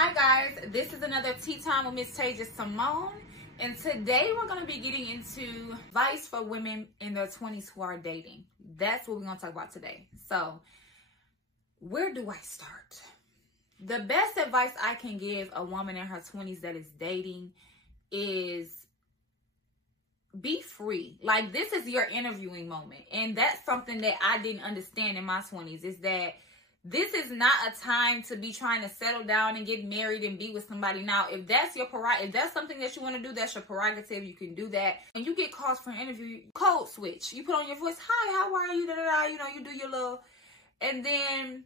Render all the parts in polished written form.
Hi guys, this is another Tea Time with Miss Tasia Simone, and today we're going to be getting into advice for women in their 20s who are dating. That's what we're going to talk about today. So, where do I start? The best advice I can give a woman in her 20s that is dating is be free. Like, this is your interviewing moment, and that's something that I didn't understand in my 20s, is that this is not a time to be trying to settle down and get married and be with somebody. Now, if that's your prerogative, if that's something that you want to do, that's your prerogative. You can do that. When you get calls for an interview, code switch. You put on your voice, hi, how are you? Da, da, da. You know, you do your little, and then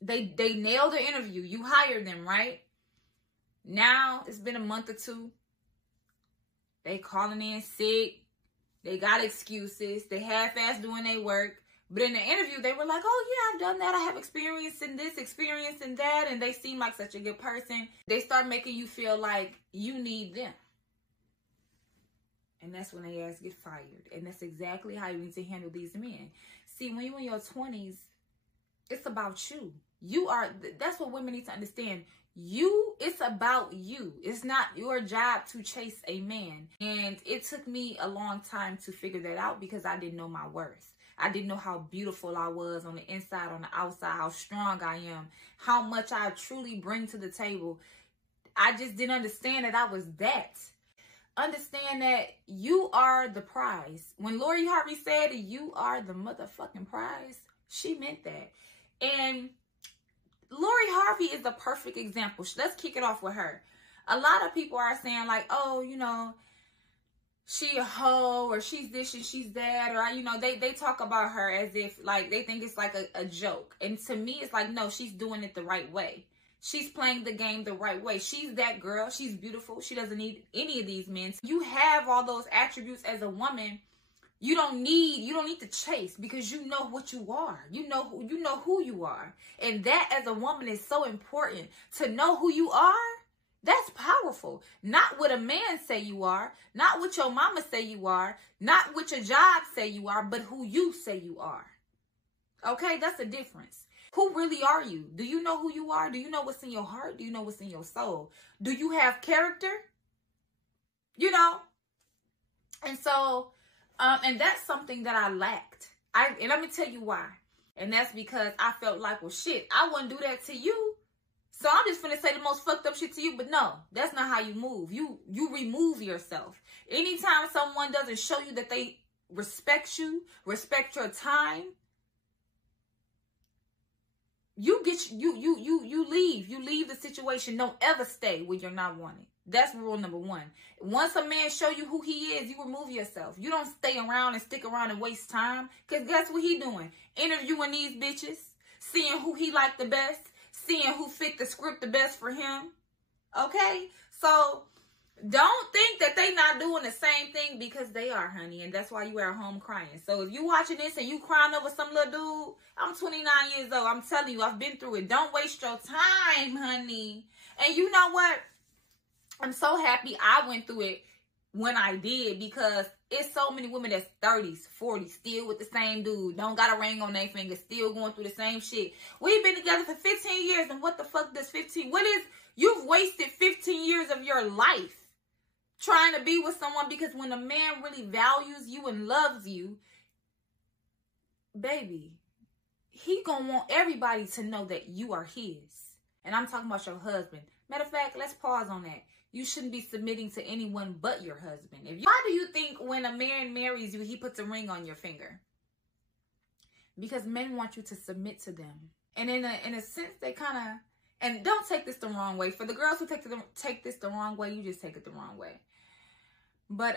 they nail the interview. You hire them, right? Now, it's been a month or two. They calling in sick. They got excuses. They half-ass doing their work. But in the interview, they were like, oh, yeah, I've done that. I have experience in this, experience in that. And they seem like such a good person. They start making you feel like you need them. And that's when they ass get fired. And that's exactly how you need to handle these men. See, when you're in your 20s, it's about you. That's what women need to understand. It's about you. It's not your job to chase a man. And it took me a long time to figure that out because I didn't know my worth. I didn't know how beautiful I was on the inside, on the outside, how strong I am, how much I truly bring to the table. I just didn't understand that I was that. Understand that you are the prize. When Lori Harvey said, you are the motherfucking prize, she meant that. And Lori Harvey is the perfect example. Let's kick it off with her. A lot of people are saying like, oh, you know, she a hoe, or she's this and she's that, or, you know, they talk about her as if, like, they think it's like a joke. And to me, it's like, no, she's doing it the right way. She's playing the game the right way. She's that girl. She's beautiful. She doesn't need any of these men. You have all those attributes as a woman. You don't need to chase, because you know what you are. You know who you are. And that as a woman is so important, to know who you are. That's powerful. Not what a man say you are, not what your mama say you are, not what your job say you are, but who you say you are. Okay, that's the difference. Who really are you? Do you know who you are? Do you know what's in your heart? Do you know what's in your soul? Do you have character? You know? And so, and that's something that I lacked. And let me tell you why. And that's because I felt like, well, shit, I wouldn't do that to you. So I'm just finna say the most fucked up shit to you, but no, that's not how you move. You remove yourself. Anytime someone doesn't show you that they respect you, respect your time, you leave. You leave the situation. Don't ever stay when you're not wanted. That's rule number one. Once a man show you who he is, you remove yourself. You don't stay around and stick around and waste time, because guess what he doing? Interviewing these bitches, seeing who he like the best, seeing who fit the script the best for him. Okay? So, don't think that they not doing the same thing, because they are, honey. And that's why you are at home crying. So, if you watching this and you crying over some little dude, I'm 29 years old. I'm telling you, I've been through it. Don't waste your time, honey. And you know what? I'm so happy I went through it when I did, because it's so many women that's 30s, 40s, still with the same dude, don't got a ring on their finger, still going through the same shit. We've been together for 15 years, and what the fuck does 15, you've wasted 15 years of your life trying to be with someone, because when a man really values you and loves you, baby, he gonna want everybody to know that you are his. And I'm talking about your husband. Matter of fact, let's pause on that. You shouldn't be submitting to anyone but your husband. Why do you think when a man marries you, he puts a ring on your finger? Because men want you to submit to them. And in a sense, they kind of, and don't take this the wrong way. For the girls who take this the wrong way, you just take it the wrong way. But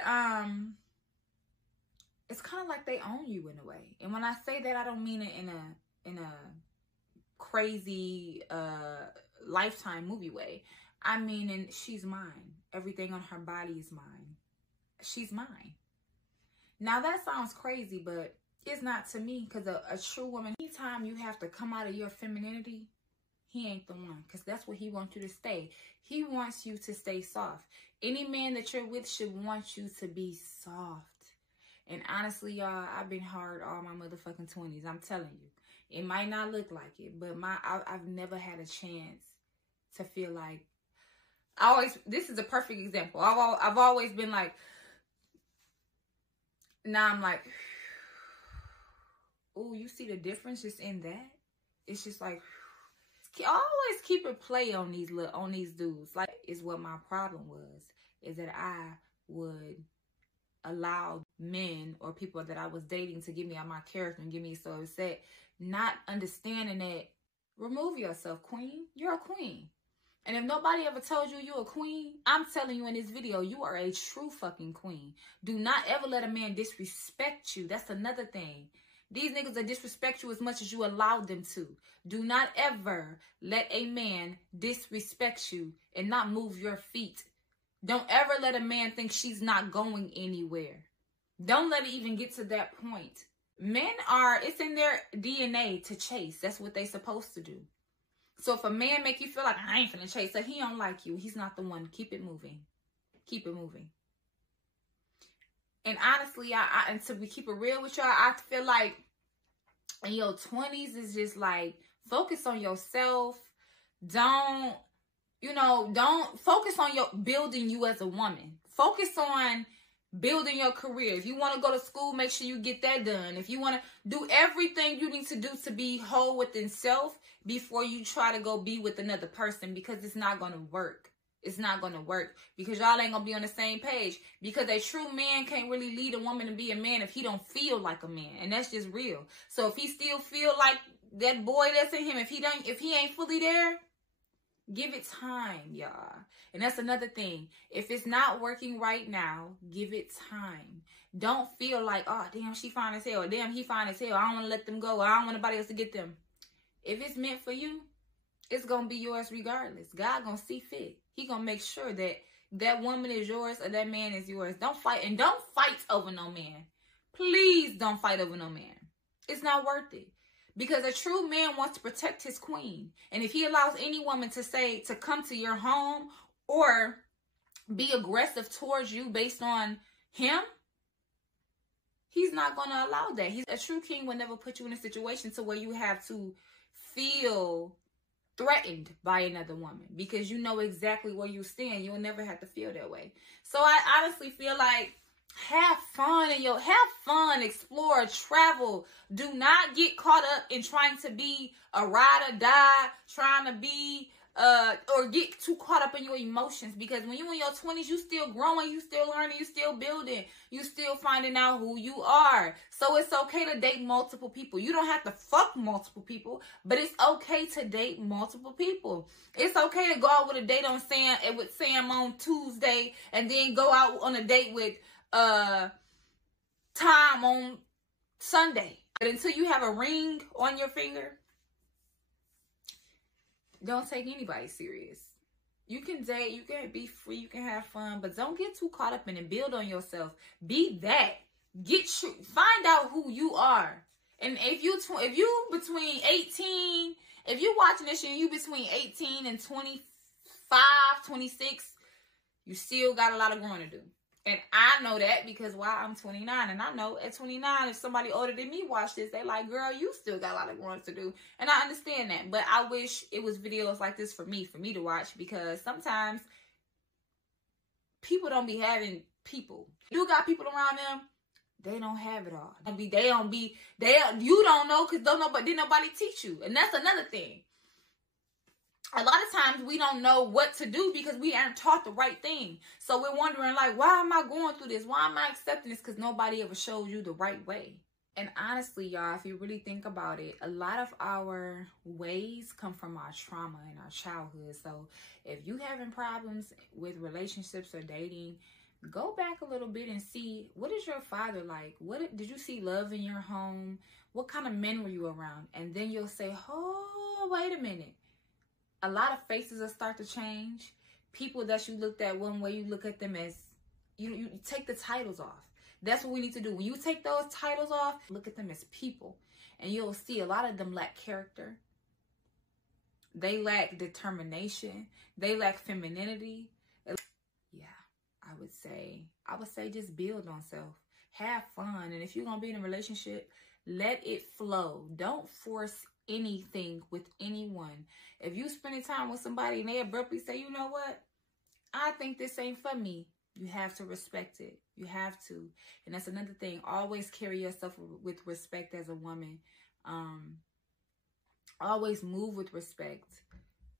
it's kind of like they own you in a way. And when I say that, I don't mean it in a crazy Lifetime movie way. I mean, and she's mine. Everything on her body is mine. She's mine. Now, that sounds crazy, but it's not to me, because a true woman, anytime you have to come out of your femininity, he ain't the one, because that's what he wants you to stay. He wants you to stay soft. Any man that you're with should want you to be soft. And honestly, y'all, I've been hard all my motherfucking 20s. I'm telling you. It might not look like it, but I've never had a chance to feel like, this is a perfect example. I've always been like, now I'm like, oh, you see the difference just in that? It's just like, I always keep a play on these dudes. Like, is what my problem was, is that I would allow men or people that I was dating to get me out my character and get me so upset, not understanding that, remove yourself, queen. You're a queen. And if nobody ever told you you're a queen, I'm telling you in this video, you are a true fucking queen. Do not ever let a man disrespect you. That's another thing. These niggas will disrespect you as much as you allow them to. Do not ever let a man disrespect you and not move your feet. Don't ever let a man think she's not going anywhere. Don't let it even get to that point. Men it's in their DNA to chase. That's what they supposed to do. So if a man make you feel like, I ain't finna chase her, he don't like you, he's not the one. Keep it moving. Keep it moving. And honestly, and to keep it real with y'all, I feel like in your 20s is just like, focus on yourself. Don't focus on building you as a woman. Focus on building your career. If you want to go to school, make sure you get that done. If you want to do everything you need to do to be whole within self before you try to go be with another person, because it's not going to work. It's not going to work because y'all ain't going to be on the same page, because a true man can't really lead a woman to be a man if he don't feel like a man. And that's just real. So if he still feel like that boy that's in him, if he ain't fully there, give it time, y'all. And that's another thing. If it's not working right now, give it time. Don't feel like, oh, damn, she fine as hell. Or damn, he fine as hell. I don't want to let them go. I don't want nobody else to get them. If it's meant for you, it's going to be yours regardless. God going to see fit. He going to make sure that that woman is yours or that man is yours. Don't fight. And don't fight over no man. Please don't fight over no man. It's not worth it. Because a true man wants to protect his queen. And if he allows any woman to come to your home or be aggressive towards you based on him, he's not going to allow that. A true king will never put you in a situation to where you have to feel threatened by another woman, because you know exactly where you stand. You'll never have to feel that way. So I honestly feel like, have fun, explore, travel. Do not get caught up in trying to be a ride or die, trying to be or get too caught up in your emotions, because when you're in your 20s, you still growing, you still learning, you still building, you still finding out who you are. So it's okay to date multiple people. You don't have to fuck multiple people, but it's okay to date multiple people. It's okay to go out with a date on Sam on Tuesday and then go out on a date with Tom on Sunday. But until you have a ring on your finger, don't take anybody serious. You can date, you can be free, you can have fun, but don't get too caught up in it. Build on yourself. Be that. Find out who you are. And if you between 18, if you watching this shit, you between 18 and 25, 26, you still got a lot of growing to do. And I know that because I'm 29, and I know at 29, if somebody older than me watch this, they like, girl, you still got a lot of growing to do. And I understand that, but I wish it was videos like this for me to watch, because sometimes people don't be having people. You got people around them, they don't have it all. You don't know because didn't nobody teach you. And that's another thing. A lot of times we don't know what to do because we aren't taught the right thing. So we're wondering, like, why am I going through this? Why am I accepting this? Because nobody ever showed you the right way. And honestly, y'all, if you really think about it, a lot of our ways come from our trauma and our childhood. So if you having problems with relationships or dating, go back a little bit and see, what is your father like? Did you see love in your home? What kind of men were you around? And then you'll say, oh, wait a minute. A lot of faces will start to change. People that you looked at one way, you look at them as, you take the titles off. That's what we need to do. When you take those titles off, look at them as people. And you'll see a lot of them lack character. They lack determination. They lack femininity. Yeah, I would say just build on self. Have fun. And if you're going to be in a relationship, let it flow. Don't force anything with anyone. If you spending time with somebody and they abruptly say, you know what, I think this ain't for me, you have to respect it. You have to. And that's another thing. Always carry yourself with respect as a woman. Always move with respect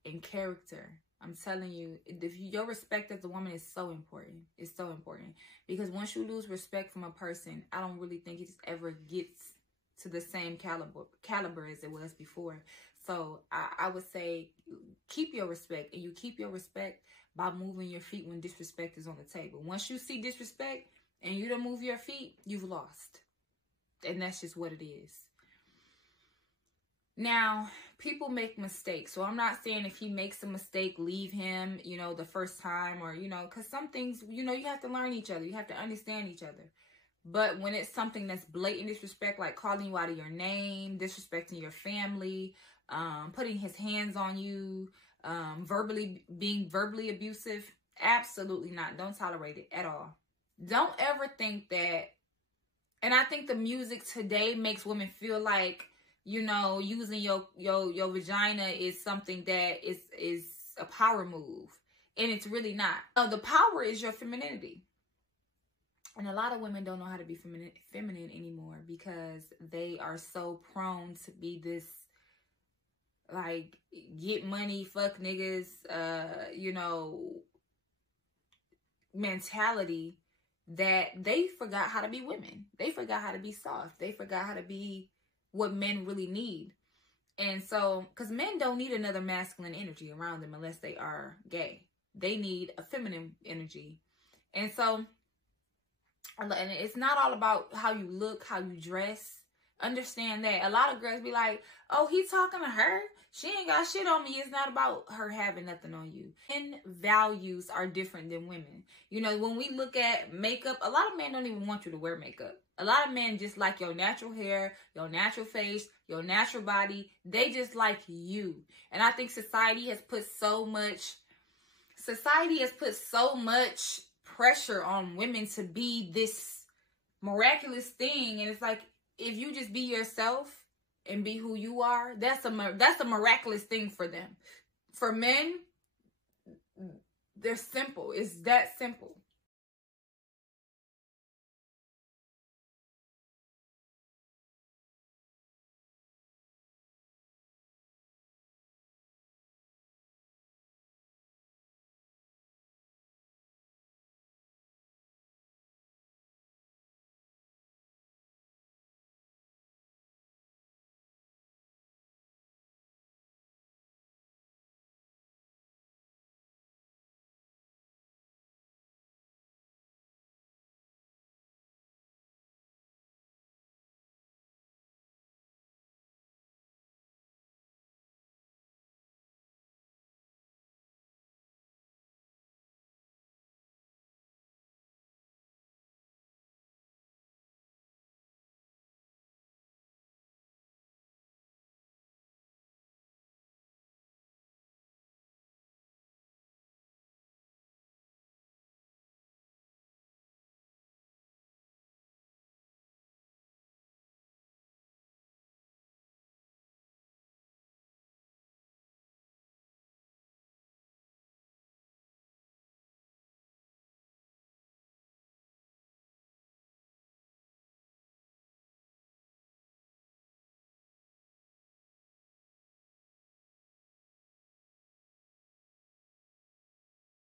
and character. I'm telling you, your respect as a woman is so important. It's so important. Because once you lose respect from a person, I don't really think it ever gets to the same caliber as it was before. So I would say keep your respect. And you keep your respect by moving your feet when disrespect is on the table. Once you see disrespect and you don't move your feet, you've lost. And that's just what it is. Now, people make mistakes. So I'm not saying if he makes a mistake, leave him, you know, the first time, or, you know, because some things, you know, you have to learn each other. You have to understand each other. But when it's something that's blatant disrespect, like calling you out of your name, disrespecting your family, putting his hands on you, being verbally abusive, absolutely not. Don't tolerate it at all. Don't ever think that, and I think the music today makes women feel like, you know, using your vagina is something that is a power move. And it's really not. The power is your femininity. And a lot of women don't know how to be feminine anymore because they are so prone to be this, like, get money, fuck niggas, you know, mentality, that they forgot how to be women. They forgot how to be soft. They forgot how to be what men really need. And so, because men don't need another masculine energy around them unless they are gay. They need a feminine energy. And so, and it's not all about how you look, how you dress. Understand that. A lot of girls be like, oh, he talking to her? She ain't got shit on me. It's not about her having nothing on you. Men values are different than women. You know, when we look at makeup, a lot of men don't even want you to wear makeup. A lot of men just like your natural hair, your natural face, your natural body. They just like you. And I think society has put so much pressure on women to be this miraculous thing. And it's like, if you just be yourself and be who you are, that's a miraculous thing for them. For men, they're simple. It's that simple.